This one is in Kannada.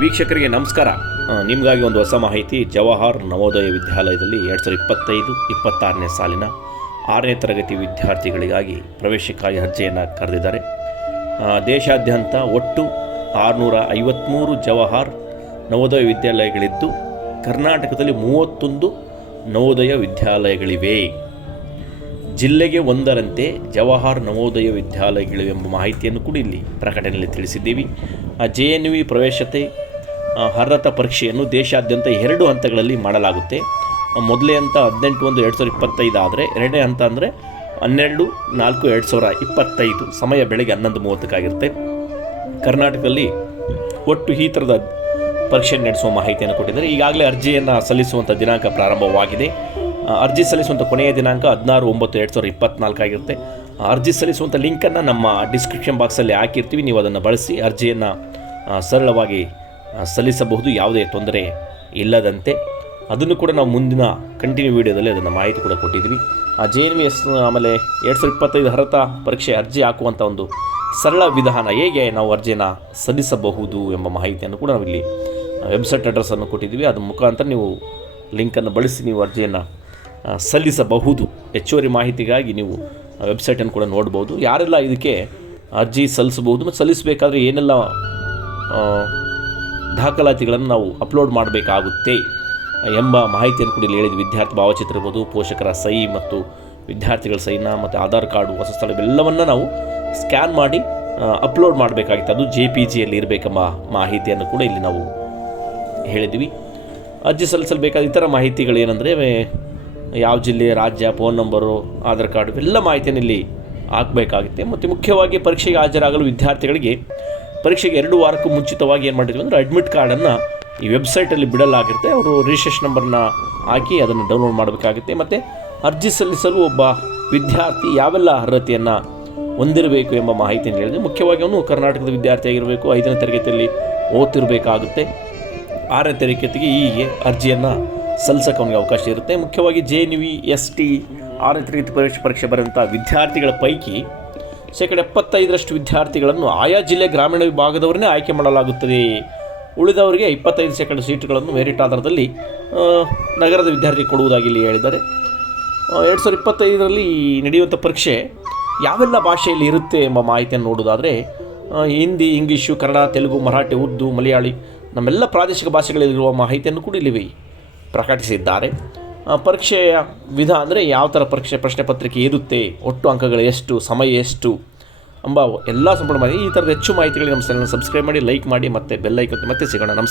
ವೀಕ್ಷಕರಿಗೆ ನಮಸ್ಕಾರ. ಆ, ನಿಮಗಾಗಿ ಒಂದು ಹೊಸ ಮಾಹಿತಿ. ಜವಾಹರ್ ನವೋದಯ ವಿದ್ಯಾಲಯದಲ್ಲಿ ಎರಡು ಸಾವಿರದ ಇಪ್ಪತ್ತೈದು ಇಪ್ಪತ್ತಾರನೇ ಸಾಲಿನ ಆರನೇ ತರಗತಿ ವಿದ್ಯಾರ್ಥಿಗಳಿಗಾಗಿ ಪ್ರವೇಶಕ್ಕಾಗಿ ಅರ್ಜಿಯನ್ನು ಕರೆದಿದ್ದಾರೆ. ದೇಶಾದ್ಯಂತ ಒಟ್ಟು ಆರುನೂರ ಐವತ್ತ್ಮೂರು ಜವಾಹರ್ ನವೋದಯ ವಿದ್ಯಾಲಯಗಳಿದ್ದು ಕರ್ನಾಟಕದಲ್ಲಿ ಮೂವತ್ತೊಂದು ನವೋದಯ ವಿದ್ಯಾಲಯಗಳಿವೆ. ಜಿಲ್ಲೆಗೆ ಒಂದರಂತೆ ಜವಾಹರ್ ನವೋದಯ ವಿದ್ಯಾಲಯಗಳಿವೆಂಬ ಮಾಹಿತಿಯನ್ನು ಕೂಡ ಇಲ್ಲಿ ಪ್ರಕಟಣೆಯಲ್ಲಿ ತಿಳಿಸಿದ್ದೀವಿ. ಜೆ ಎನ್ ವಿ ಪ್ರವೇಶತೆ ಆ, ಅರ್ಹತಾ ಪರೀಕ್ಷೆಯನ್ನು ದೇಶಾದ್ಯಂತ ಎರಡು ಹಂತಗಳಲ್ಲಿ ಮಾಡಲಾಗುತ್ತೆ. ಮೊದಲೇ ಹಂತ ಹದಿನೆಂಟು ಒಂದು ಎರಡು ಸಾವಿರದ ಇಪ್ಪತ್ತೈದು ಆದರೆ ಎರಡನೇ ಹಂತ ಅಂದರೆ ಹನ್ನೆರಡು ನಾಲ್ಕು ಎರಡು ಸಾವಿರ ಇಪ್ಪತ್ತೈದು. ಸಮಯ ಬೆಳಗ್ಗೆ ಹನ್ನೊಂದು ಮೂವತ್ತಕ್ಕಾಗಿರುತ್ತೆ. ಕರ್ನಾಟಕದಲ್ಲಿ ಒಟ್ಟು ಈ ಥರದ ಪರೀಕ್ಷೆ ನಡೆಸುವ ಮಾಹಿತಿಯನ್ನು ಕೊಟ್ಟಿದ್ದಾರೆ. ಈಗಾಗಲೇ ಅರ್ಜಿಯನ್ನು ಸಲ್ಲಿಸುವಂಥ ದಿನಾಂಕ ಪ್ರಾರಂಭವಾಗಿದೆ. ಅರ್ಜಿ ಸಲ್ಲಿಸುವಂಥ ಕೊನೆಯ ದಿನಾಂಕ ಹದಿನಾರು ಒಂಬತ್ತು ಎರಡು ಸಾವಿರದ ಆ, ಅರ್ಜಿ ಸಲ್ಲಿಸುವಂಥ ಲಿಂಕನ್ನು ನಮ್ಮ ಡಿಸ್ಕ್ರಿಪ್ಷನ್ ಬಾಕ್ಸಲ್ಲಿ ಹಾಕಿರ್ತೀವಿ. ನೀವು ಅದನ್ನು ಬಳಸಿ ಅರ್ಜಿಯನ್ನು ಸರಳವಾಗಿ ಸಲ್ಲಿಸಬಹುದು, ಯಾವುದೇ ತೊಂದರೆ ಇಲ್ಲದಂತೆ. ಅದನ್ನು ಕೂಡ ನಾವು ಮುಂದಿನ ಕಂಟಿನ್ಯೂ ವೀಡಿಯೋದಲ್ಲಿ ಅದನ್ನು ಮಾಹಿತಿ ಕೂಡ ಕೊಟ್ಟಿದ್ವಿ ಆ ಜೆ ಎನ್ ವಿ ಎಸ್ ಆಮೇಲೆ ಎರಡು ಸಾವಿರದ ಇಪ್ಪತ್ತೈದು ಅರ್ಹತಾ ಪರೀಕ್ಷೆ ಅರ್ಜಿ ಹಾಕುವಂಥ ಒಂದು ಸರಳ ವಿಧಾನ ಹೇಗೆ ನಾವು ಅರ್ಜಿಯನ್ನು ಸಲ್ಲಿಸಬಹುದು ಎಂಬ ಮಾಹಿತಿಯನ್ನು ಕೂಡ ನಾವಿಲ್ಲಿ ವೆಬ್ಸೈಟ್ ಅಡ್ರೆಸ್ಸನ್ನು ಕೊಟ್ಟಿದ್ದೀವಿ. ಅದ್ರ ಮುಖಾಂತರ ನೀವು ಲಿಂಕನ್ನು ಬಳಸಿ ನೀವು ಅರ್ಜಿಯನ್ನು ಸಲ್ಲಿಸಬಹುದು. ಹೆಚ್ಚುವರಿ ಮಾಹಿತಿಗಾಗಿ ನೀವು ವೆಬ್ಸೈಟನ್ನು ಕೂಡ ನೋಡ್ಬೋದು. ಯಾರೆಲ್ಲ ಇದಕ್ಕೆ ಅರ್ಜಿ ಸಲ್ಲಿಸಬಹುದು ಮತ್ತು ಸಲ್ಲಿಸಬೇಕಾದ್ರೆ ಏನೆಲ್ಲ ದಾಖಲಾತಿಗಳನ್ನು ನಾವು ಅಪ್ಲೋಡ್ ಮಾಡಬೇಕಾಗುತ್ತೆ ಎಂಬ ಮಾಹಿತಿಯನ್ನು ಕೂಡ ಇಲ್ಲಿ ಹೇಳಿದ ವಿದ್ಯಾರ್ಥಿ ಭಾವಚಿತ್ರ ಇರ್ಬೋದು, ಪೋಷಕರ ಸಹಿ ಮತ್ತು ವಿದ್ಯಾರ್ಥಿಗಳ ಸೈನ ಮತ್ತು ಆಧಾರ್ ಕಾರ್ಡು, ಹೊಸ ಸ್ಥಳ ಇವೆಲ್ಲವನ್ನು ನಾವು ಸ್ಕ್ಯಾನ್ ಮಾಡಿ ಅಪ್ಲೋಡ್ ಮಾಡಬೇಕಾಗಿತ್ತು. ಅದು ಜೆ ಪಿ ಜಿಯಲ್ಲಿ ಇರಬೇಕೆಂಬ ಮಾಹಿತಿಯನ್ನು ಕೂಡ ಇಲ್ಲಿ ನಾವು ಹೇಳಿದ್ವಿ ಅರ್ಜಿ ಸಲ್ಲಿಸಲು ಬೇಕಾದ ಇತರ ಮಾಹಿತಿಗಳು ಏನಂದರೆ ಯಾವ ಜಿಲ್ಲೆ, ರಾಜ್ಯ, ಫೋನ್ ನಂಬರು, ಆಧಾರ್ ಕಾರ್ಡ್ ಇವೆಲ್ಲ ಮಾಹಿತಿಯನ್ನು ಇಲ್ಲಿ ಹಾಕಬೇಕಾಗುತ್ತೆ. ಮತ್ತು ಮುಖ್ಯವಾಗಿ ಪರೀಕ್ಷೆಗೆ ಹಾಜರಾಗಲು ವಿದ್ಯಾರ್ಥಿಗಳಿಗೆ ಪರೀಕ್ಷೆಗೆ ಎರಡು ವಾರಕ್ಕೂ ಮುಂಚಿತವಾಗಿ ಏನು ಮಾಡಿದ್ವಿ ಅಂದರೆ ಅಡ್ಮಿಟ್ ಕಾರ್ಡನ್ನು ಈ ವೆಬ್ಸೈಟಲ್ಲಿ ಬಿಡಲಾಗಿರುತ್ತೆ. ಅವರು ರಿಜಿಸ್ಟ್ರೇಷನ್ ನಂಬರ್ನ ಹಾಕಿ ಅದನ್ನು ಡೌನ್ಲೋಡ್ ಮಾಡಬೇಕಾಗುತ್ತೆ. ಮತ್ತು ಅರ್ಜಿ ಸಲ್ಲಿಸಲು ಒಬ್ಬ ವಿದ್ಯಾರ್ಥಿ ಯಾವೆಲ್ಲ ಅರ್ಹತೆಯನ್ನು ಹೊಂದಿರಬೇಕು ಎಂಬ ಮಾಹಿತಿಯನ್ನು ಹೇಳಿದೆ ಮುಖ್ಯವಾಗಿ ಅವನು ಕರ್ನಾಟಕದ ವಿದ್ಯಾರ್ಥಿಯಾಗಿರಬೇಕು ಐದನೇ ತರಗತಿಯಲ್ಲಿ ಓದ್ತಿರಬೇಕಾಗುತ್ತೆ. ಆರನೇ ತರಗತಿಗೆ ಈ ಅರ್ಜಿಯನ್ನು ಸಲ್ಲಿಸೋಕೆ ಅವನಿಗೆ ಅವಕಾಶ ಇರುತ್ತೆ. ಮುಖ್ಯವಾಗಿ J N V S T ಆರನೇ ತರಗತಿ ಪರೀಕ್ಷೆ ಪರೀಕ್ಷೆ ಬರೆದಂಥ ವಿದ್ಯಾರ್ಥಿಗಳ ಪೈಕಿ ಶೇಕಡ ಎಪ್ಪತ್ತೈದರಷ್ಟು ವಿದ್ಯಾರ್ಥಿಗಳನ್ನು ಆಯಾ ಜಿಲ್ಲೆ ಗ್ರಾಮೀಣ ವಿಭಾಗದವರನ್ನೇ ಆಯ್ಕೆ ಮಾಡಲಾಗುತ್ತದೆ. ಉಳಿದವರಿಗೆ ಇಪ್ಪತ್ತೈದು ಶೇಕಡ ಸೀಟುಗಳನ್ನು ಮೆರಿಟ್ ಆಧಾರದಲ್ಲಿ ನಗರದ ವಿದ್ಯಾರ್ಥಿ ಕೊಡುವುದಾಗಿ ಇಲ್ಲಿ ಹೇಳಿದ್ದಾರೆ ಎರಡು ಸಾವಿರದ ಇಪ್ಪತ್ತೈದರಲ್ಲಿ ನಡೆಯುವಂಥ ಪರೀಕ್ಷೆ ಯಾವೆಲ್ಲ ಭಾಷೆಯಲ್ಲಿ ಇರುತ್ತೆ ಎಂಬ ಮಾಹಿತಿಯನ್ನು ನೋಡೋದಾದರೆ ಹಿಂದಿ, ಇಂಗ್ಲೀಷು, ಕನ್ನಡ, ತೆಲುಗು, ಮರಾಠಿ, ಉರ್ದು, ಮಲಯಾಳಿ ನಮ್ಮೆಲ್ಲ ಪ್ರಾದೇಶಿಕ ಭಾಷೆಗಳಲ್ಲಿರುವ ಮಾಹಿತಿಯನ್ನು ಕೂಡ ಇಲ್ಲಿ ಪ್ರಕಟಿಸಿದ್ದಾರೆ. ಪರೀಕ್ಷೆಯ ವಿಧ ಅಂದರೆ ಯಾವ ಥರ ಪರೀಕ್ಷೆ ಪ್ರಶ್ನೆ ಪತ್ರಿಕೆ ಇರುತ್ತೆ, ಒಟ್ಟು ಅಂಕಗಳು ಎಷ್ಟು, ಸಮಯ ಎಷ್ಟು ಎಂಬ ಎಲ್ಲ ಸಂಪೂರ್ಣ ಮಾಹಿತಿ ಈ ಥರದ ಹೆಚ್ಚು ಮಾಹಿತಿಗಳಿಗೆ ನಮ್ಮ ಚಾನಲ್ ಸಬ್ಸ್ಕ್ರೈಬ್ ಮಾಡಿ ಲೈಕ್ ಮಾಡಿ ಮತ್ತು ಬೆಲ್ ಐಕನ್ ಮತ್ತೆ ಸಿಗೋಣ. ನಮಸ್ಕಾರ.